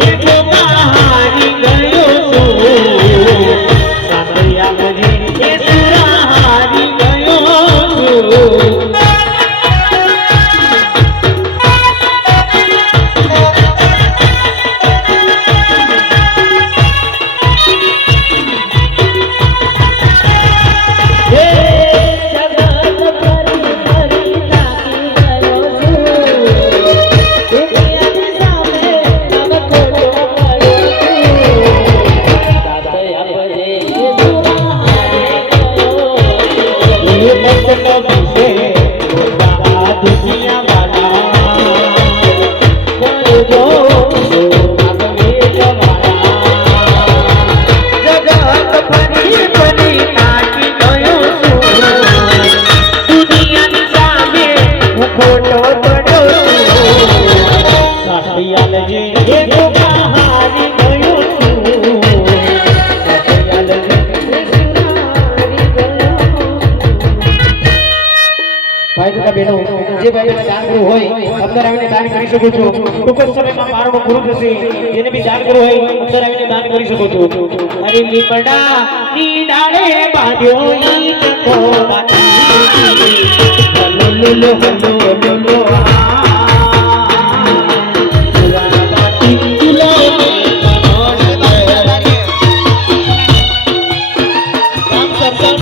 એ ગોગા છું એ ગોગા હારી ગયો છું ભાઈ તથા બહેનો જે ભાઈ દાન હોય અંદર આવીને દાન કરી શકો છો ટૂંક સમયમાં મારો પૂરું થશે જેને બી દાન હોય અંદર આવીને દાન કરી શકો છો અરે લીપડા ની ડાળે બાંધ્યો ઈ ચકો હલો હલો હલો